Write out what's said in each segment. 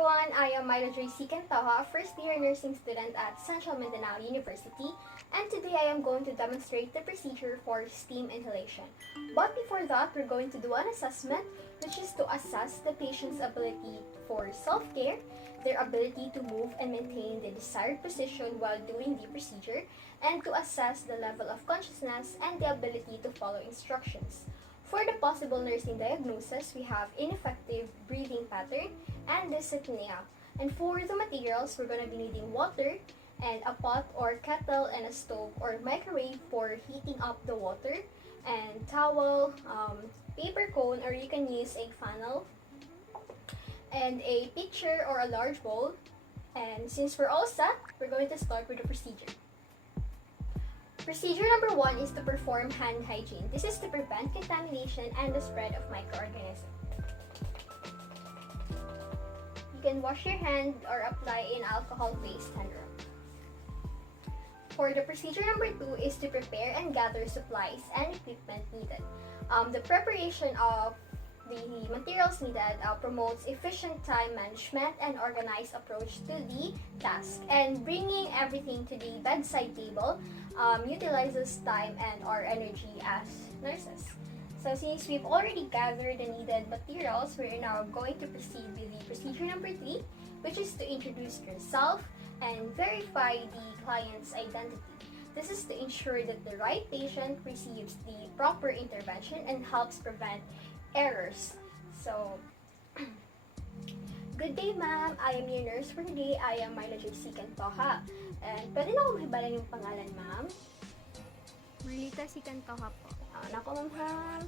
everyone, I am Myla Joyce Cantoja, a first-year nursing student at Central Mindanao University, and today I am going to demonstrate the procedure for steam inhalation. But before that, we're going to do an assessment, which is to assess the patient's ability for self-care, their ability to move and maintain the desired position while doing the procedure, and to assess the level of consciousness and the ability to follow instructions. For the possible nursing diagnosis, we have ineffective breathing pattern and dyspnea. And for the materials, we're going to be needing water and a pot or kettle and a stove or microwave for heating up the water, and towel, paper cone, or you can use a funnel, and a pitcher or a large bowl. And since we're all set, we're going to start with the procedure. Procedure number 1 is to perform hand hygiene. This is to prevent contamination and the spread of microorganisms. You can wash your hand or apply an alcohol-based hand rub. For the procedure number 2 is to prepare and gather supplies and equipment needed. The preparation of the materials needed promotes efficient time management and organized approach to the task. And bringing everything to the bedside table utilizes time and our energy as nurses. So since we've already gathered the needed materials, we're now going to proceed with the procedure number 3, which is to introduce yourself and verify the client's identity. This is to ensure that the right patient receives the proper intervention and helps prevent errors. So, good day ma'am, I am your nurse for today. I am Myla Joyce Cantoja. And pwede na akong mahibalan yung pangalan ma'am? Marlita si Cantoja po. Nako ma'am.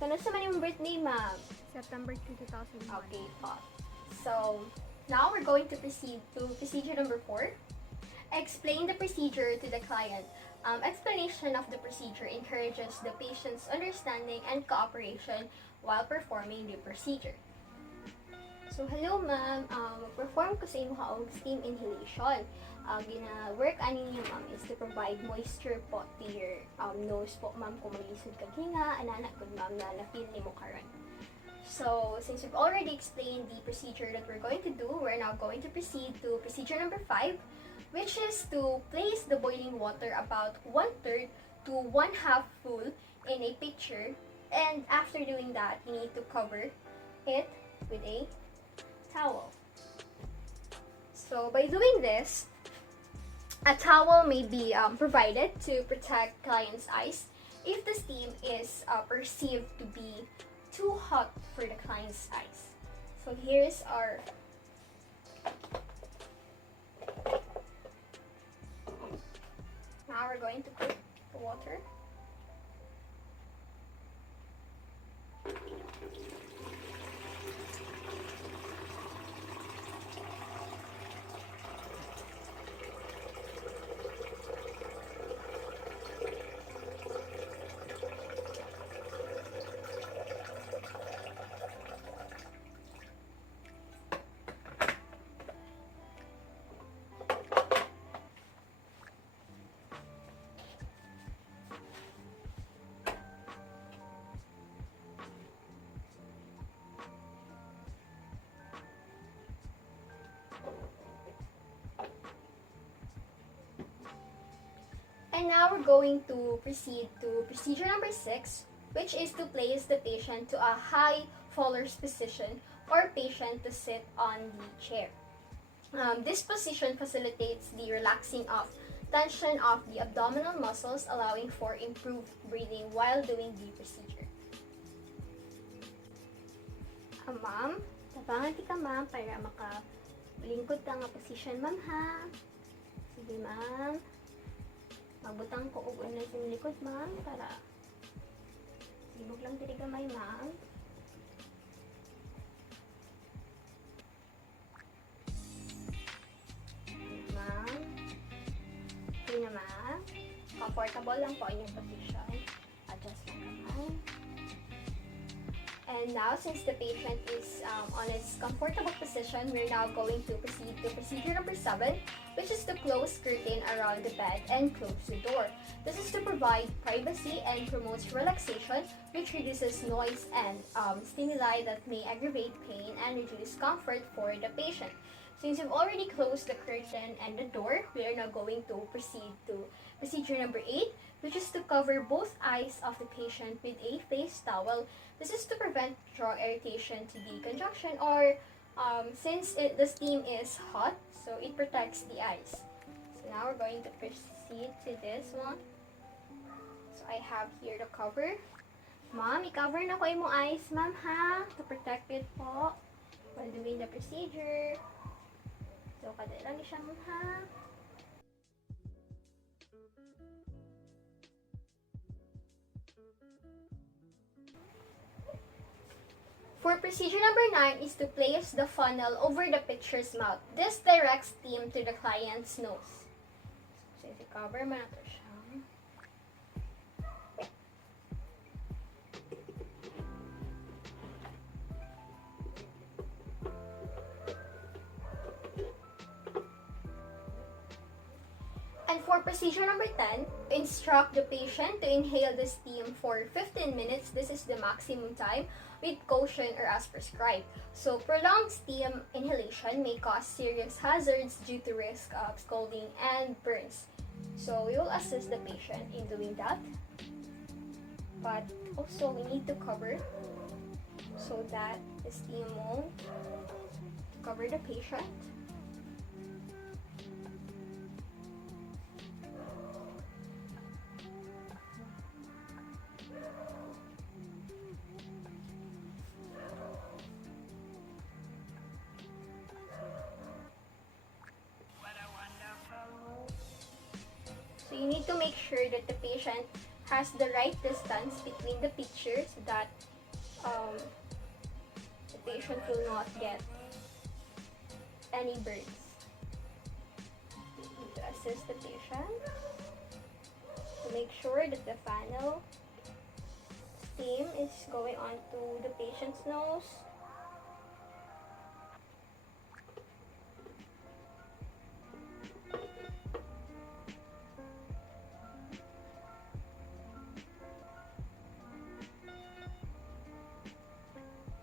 Kanusta man yung birthday ma'am? September 2, 2001. Okay po. So, now we're going to proceed to procedure number 4. Explain the procedure to the client. Explanation of the procedure encourages the patient's understanding and cooperation while performing the procedure. So, hello ma'am. Mag-perform ko sa inyo og steam inhalation. Gina-work ani niya ma'am is to provide moisture po to your nose po ma'am kung maglisod kag hinga, ananak good ma'am na na-feel nimo karon. So, since we've already explained the procedure that we're going to do, we're now going to proceed to procedure number 5, which is to place the boiling water about 1/3 to 1/2 full in a pitcher, and after doing that, you need to cover it with a towel. So by doing this, a towel may be provided to protect client's eyes if the steam is perceived to be too hot for the client's eyes. So here's our Now we're going to put the water. And now we're going to proceed to procedure number 6, which is to place the patient to a high faller's position or patient to sit on the chair. This position facilitates the relaxing of tension of the abdominal muscles, allowing for improved breathing while doing the procedure. Ma'am, tabangan ka ma'am para makalingkod ka nga position ma'am ha. Sige ma'am. Magbutang ko og unay sa likod ma'am para sibog lang diri gamay ma'am. Ma'am. Okay na ma'am. Comfortable lang po inyong position. Adjust lang kamay. And now, since the patient is on his this comfortable position, we're now going to proceed to procedure number 7, which is to close curtain around the bed and close the door. This is to provide privacy and promotes relaxation, which reduces noise and stimuli that may aggravate pain and reduce comfort for the patient. Since you've already closed the curtain and the door, we are now going to proceed to procedure number 8, which is to cover both eyes of the patient with a face towel. This is to prevent jaw irritation to the conjunction, or since the steam is hot, so it protects the eyes. So now we're going to proceed to this one. So I have here the cover. Ma'am, i-cover na ko imong eyes, ma'am, ha? To protect it po while doing the procedure. So, kada lang siya, ma'am, ha? For procedure number 9 is to place the funnel over the picture's mouth. This directs steam to the client's nose. So, if i-cover mo na to siya. And for procedure number 10, instruct the patient to inhale the steam for 15 minutes. This is the maximum time with caution or as prescribed. So prolonged steam inhalation may cause serious hazards due to risk of scalding and burns. So we will assist the patient in doing that. But also we need to cover so that the steam won't cover the patient. So you need to make sure that the patient has the right distance between the pictures so that the patient will not get any burns. You need to assist the patient to make sure that the funnel steam is going onto the patient's nose.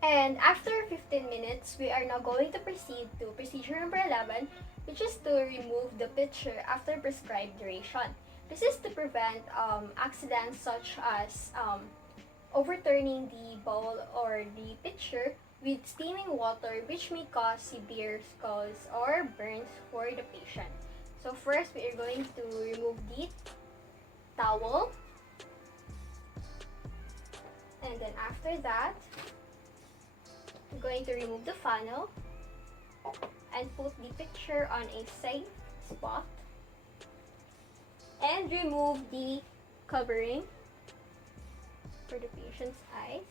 And after 15 minutes, we are now going to proceed to procedure number 11, which is to remove the picture after prescribed duration. This is to prevent accidents such as overturning the bowl or the pitcher with steaming water, which may cause severe scalds or burns for the patient. So first, we are going to remove the towel. And then after that, we're going to remove the funnel and put the picture on a safe spot and remove the covering for the patient's eyes.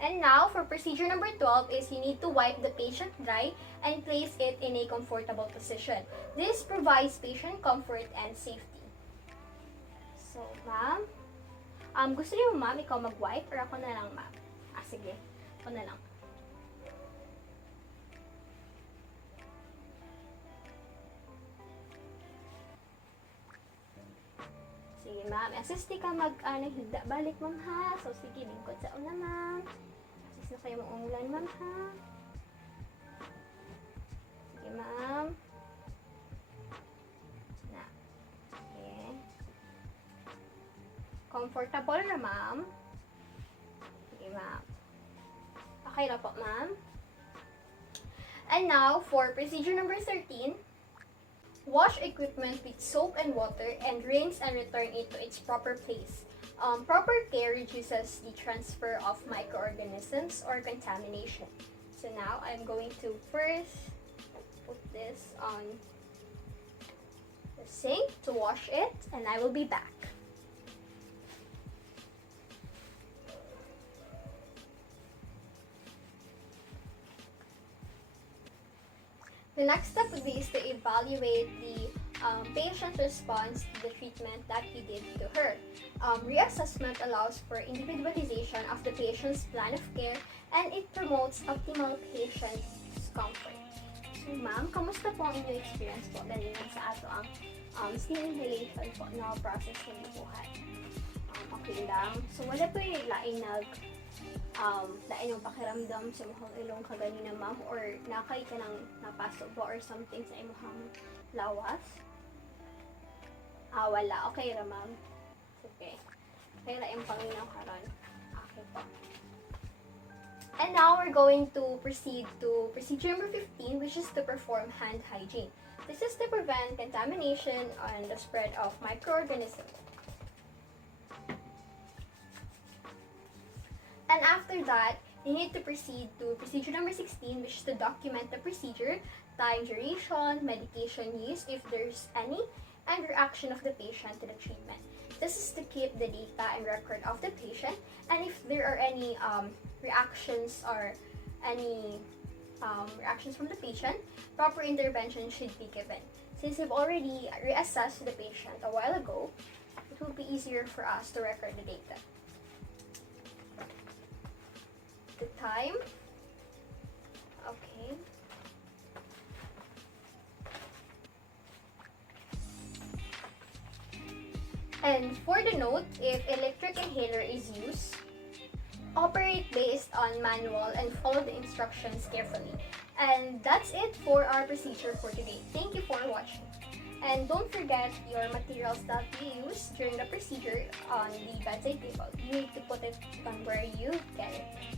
And now for procedure number 12 is you need to wipe the patient dry and place it in a comfortable position. This provides patient comfort and safety. So, ma'am, gusto niyo, ma'am, ikaw mag-wipe or ako na lang, ma'am? Sige. Ako na lang. Sige, ma'am. Assist ka naghigda balik, ma'am, ha? So, sige, lingkod sa una, ma'am. Assist na kayo mong ulan, ma'am, ha? Sige, ma'am. Comfortable na, ma'am? Okay, ma'am. Okay na po, ma'am. And now, for procedure number 13, wash equipment with soap and water and rinse and return it to its proper place. Proper care reduces the transfer of microorganisms or contamination. So now, I'm going to first put this on the sink to wash it, and I will be back. The next step would be is to evaluate the patient's response to the treatment that we did to her. Reassessment allows for individualization of the patient's plan of care and it promotes optimal patient comfort. So ma'am, kamusta po ang inyong experience po ganyan sa ato ang steam inhalation po na process ng buhay? Okay lang. So wala po yung lain lain yung pakiramdam sa imong ilong kaganina ma'am or nakay ka nang napasok ba or something sa imong lawas? Wala. Okay ra ma'am. Okay. Okay ra yung panginaw karon. Okay po. And now we're going to proceed to procedure number 15, which is to perform hand hygiene. This is to prevent contamination and the spread of microorganisms. And after that, you need to proceed to procedure number 16, which is to document the procedure, time duration, medication use, if there's any, and reaction of the patient to the treatment. This is to keep the data and record of the patient, and if there are any reactions or any reactions from the patient, proper intervention should be given. Since we've already reassessed the patient a while ago, it will be easier for us to record the data. The time. Okay. And for the note, if electric inhaler is used, operate based on manual and follow the instructions carefully. And that's it for our procedure for today. Thank you for watching. And don't forget your materials that you use during the procedure on the bedside table. You need to put it on where you get it.